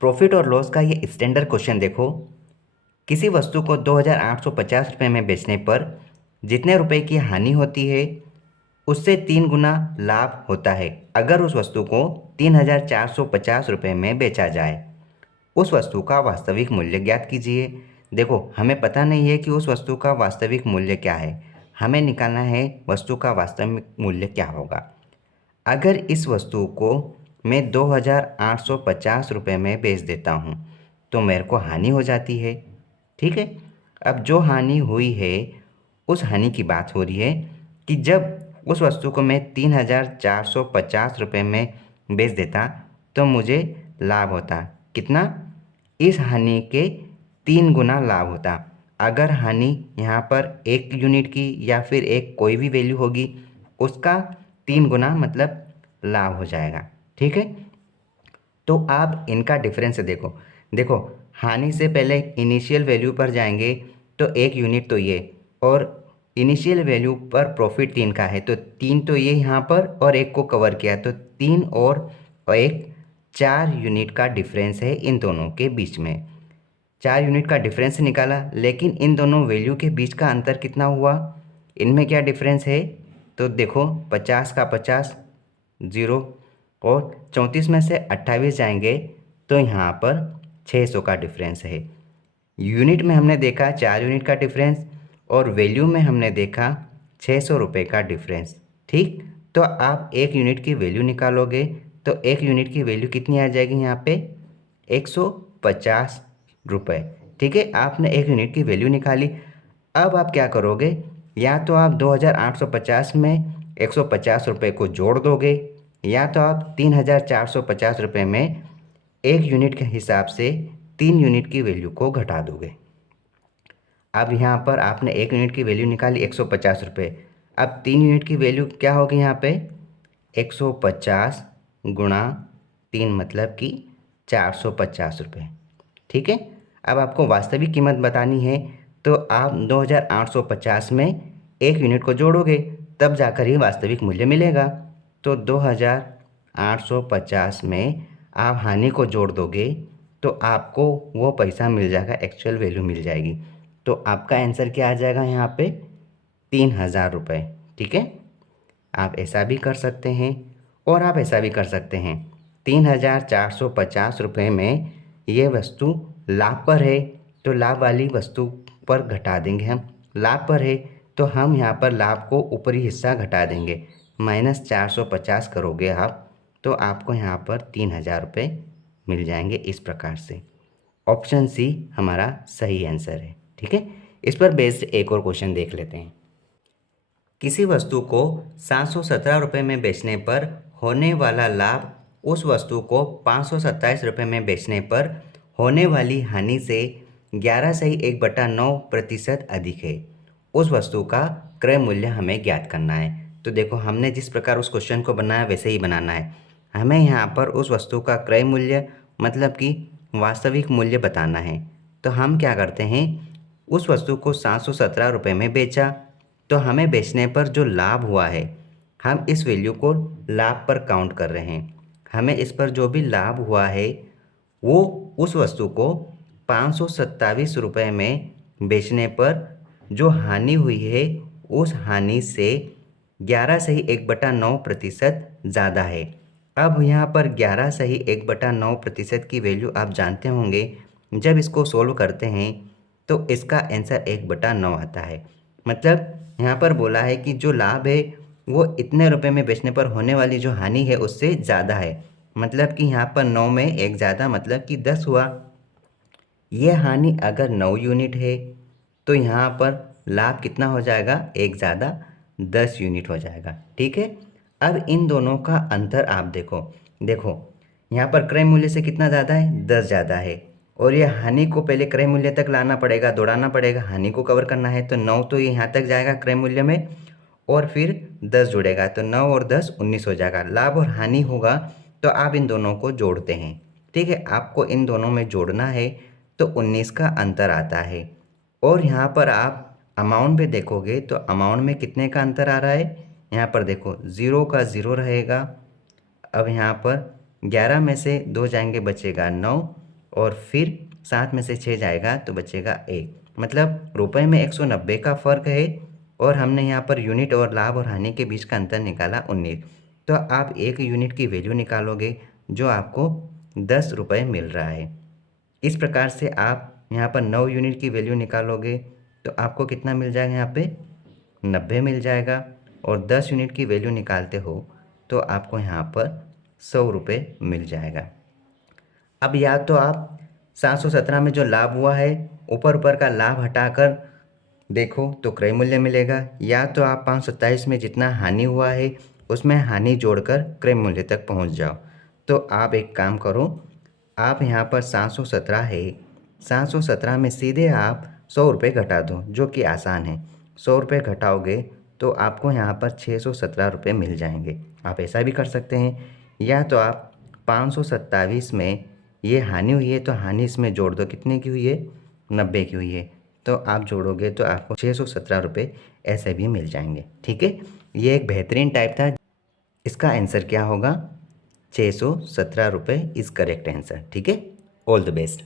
Profit और loss का ये स्टैंडर्ड क्वेश्चन देखो। किसी वस्तु को 2,850 रुपये में बेचने पर जितने रुपए की हानि होती है उससे 3 गुना लाभ होता है अगर उस वस्तु को 3,450 रुपये में बेचा जाए। उस वस्तु का वास्तविक मूल्य ज्ञात कीजिए। देखो, हमें पता नहीं है कि उस वस्तु का वास्तविक मूल्य क्या है। हमें निकालना है वस्तु का वास्तविक मूल्य क्या होगा। अगर इस वस्तु को मैं 2,850 रुपये में बेच देता हूँ तो मेरे को हानि हो जाती है। ठीक है। अब जो हानि हुई है उस हानि की बात हो रही है कि जब उस वस्तु को मैं 3,450 रुपये में बेच देता तो मुझे लाभ होता कितना। इस हानि के 3 गुना लाभ होता। अगर हानि यहाँ पर 1 यूनिट की या फिर एक कोई भी वैल्यू होगी उसका 3 गुना मतलब लाभ हो जाएगा। ठीक है। तो आप इनका डिफरेंस देखो। देखो, हानि से पहले इनिशियल वैल्यू पर जाएंगे तो 1 यूनिट तो ये, और इनिशियल वैल्यू पर प्रॉफिट 3 का है तो 3 तो ये यहाँ पर और एक को कवर किया तो 3 और 1 4 यूनिट का डिफरेंस है इन दोनों के बीच में। 4 यूनिट का डिफरेंस निकाला, लेकिन इन दोनों वैल्यू के बीच का अंतर कितना हुआ, इनमें क्या डिफरेंस है। तो देखो, 50 का 50 ज़ीरो, और 34 में से 28 जाएंगे तो यहाँ पर 600 का डिफरेंस है। यूनिट में हमने देखा 4 यूनिट का डिफरेंस और वैल्यू में हमने देखा 600 रुपये का डिफरेंस। ठीक। तो आप 1 यूनिट की वैल्यू निकालोगे तो 1 यूनिट की वैल्यू कितनी आ जाएगी यहाँ पे, 150 रुपये। ठीक है, आपने 1 यूनिट की वैल्यू निकाली। अब आप क्या करोगे, या तो आप 2,850 में 150 रुपये को जोड़ दोगे, या तो आप 3,450 रुपये में 1 यूनिट के हिसाब से 3 यूनिट की वैल्यू को घटा दोगे। अब यहाँ पर आपने 1 यूनिट की वैल्यू निकाली 150 रुपये। अब 3 यूनिट की वैल्यू क्या होगी यहाँ पे, 150 गुणा 3 मतलब कि 450 रुपये। ठीक है। अब आपको वास्तविक कीमत बतानी है तो आप 2,850 में 1 यूनिट को जोड़ोगे तब जाकर ही वास्तविक मूल्य मिलेगा। तो 2,850 में आप हानि को जोड़ दोगे तो आपको वो पैसा मिल जाएगा, एक्चुअल वैल्यू मिल जाएगी। तो आपका आंसर क्या आ जाएगा यहाँ पे, 3,000 रुपये। ठीक है। आप ऐसा भी कर सकते हैं और आप ऐसा भी कर सकते हैं। 3,450 रुपये में ये वस्तु लाभ पर है तो लाभ वाली वस्तु पर घटा देंगे हम। लाभ पर है तो हम यहाँ पर लाभ को ऊपरी हिस्सा घटा देंगे, -450 करोगे आप तो आपको यहाँ पर 3,000 रुपये मिल जाएंगे। इस प्रकार से ऑप्शन सी हमारा सही आंसर है। ठीक है। इस पर बेस्ड एक और क्वेश्चन देख लेते हैं। किसी वस्तु को 717 रुपये में बेचने पर होने वाला लाभ उस वस्तु को 527 रुपये में बेचने पर होने वाली हानि से 11 से 1/9% अधिक है। उस वस्तु का क्रय मूल्य हमें ज्ञात करना है। तो देखो, हमने जिस प्रकार उस क्वेश्चन को बनाया वैसे ही बनाना है। हमें यहाँ पर उस वस्तु का क्रय मूल्य मतलब कि वास्तविक मूल्य बताना है। तो हम क्या करते हैं, उस वस्तु को 717 रुपये में बेचा तो हमें बेचने पर जो लाभ हुआ है हम इस वैल्यू को लाभ पर काउंट कर रहे हैं। हमें इस पर जो भी लाभ हुआ है वो उस वस्तु को 527 रुपये में बेचने पर जो हानि हुई है उस हानि से 11 से 1/9% ज़्यादा है। अब यहाँ पर 11 से 1/9% की वैल्यू आप जानते होंगे। जब इसको सोल्व करते हैं तो इसका आंसर 1/9 आता है। मतलब यहाँ पर बोला है कि जो लाभ है वो इतने रुपए में बेचने पर होने वाली जो हानि है उससे ज़्यादा है। मतलब कि यहाँ पर 9 में 1 ज़्यादा मतलब कि 10 हुआ। यह हानि अगर 9 यूनिट है तो यहाँ पर लाभ कितना हो जाएगा, 1 ज़्यादा 10 यूनिट हो जाएगा। ठीक है। अब इन दोनों का अंतर आप देखो। देखो, यहाँ पर क्रय मूल्य से कितना ज़्यादा है, 10 ज़्यादा है, और यह हानि को पहले क्रय मूल्य तक लाना पड़ेगा, दौड़ाना पड़ेगा, हानि को कवर करना है। तो 9 तो ये यहाँ तक जाएगा क्रय मूल्य में और फिर 10 जुड़ेगा तो 9 और 10 19 हो जाएगा। लाभ और हानि होगा तो आप इन दोनों को जोड़ते हैं। ठीक है, आपको इन दोनों में जोड़ना है तो 19 का अंतर आता है। और यहाँ पर आप अमाउंट पे देखोगे तो अमाउंट में कितने का अंतर आ रहा है, यहाँ पर देखो 0 का 0 रहेगा। अब यहाँ पर 11 में से 2 जाएंगे बचेगा 9 और फिर 7 में से 6 जाएगा तो बचेगा 1। मतलब रुपए में 190 का फ़र्क है और हमने यहाँ पर यूनिट और लाभ और हानि के बीच का अंतर निकाला 19। तो आप 1 यूनिट की वैल्यू निकालोगे जो आपको 10 रुपये मिल रहा है। इस प्रकार से आप यहाँ पर 9 यूनिट की वैल्यू निकालोगे तो आपको कितना मिल जाएगा, यहाँ पे 90 मिल जाएगा। और 10 यूनिट की वैल्यू निकालते हो तो आपको यहाँ पर 100 रुपये मिल जाएगा। अब या तो आप 717 में जो लाभ हुआ है ऊपर ऊपर का लाभ हटाकर देखो तो क्रय मूल्य मिलेगा, या तो आप 527 में जितना हानि हुआ है उसमें हानि जोड़कर क्रय मूल्य तक पहुंच जाओ। तो आप एक काम करो, आप यहाँ पर 717 है, 717 में सीधे आप 100 रुपये घटा दो जो कि आसान है। 100 रुपये घटाओगे तो आपको यहाँ पर 617 रुपये मिल जाएंगे। आप ऐसा भी कर सकते हैं, या तो आप 527 में ये हानि हुई है तो हानि इसमें जोड़ दो, कितने की हुई है, 90 की हुई है, तो आप जोड़ोगे तो आपको 617 रुपये ऐसे भी मिल जाएंगे। ठीक है, ये एक बेहतरीन टाइप था। इसका आंसर क्या होगा, 617 रुपये इज़ करेक्ट आंसर। ठीक है, ऑल द बेस्ट।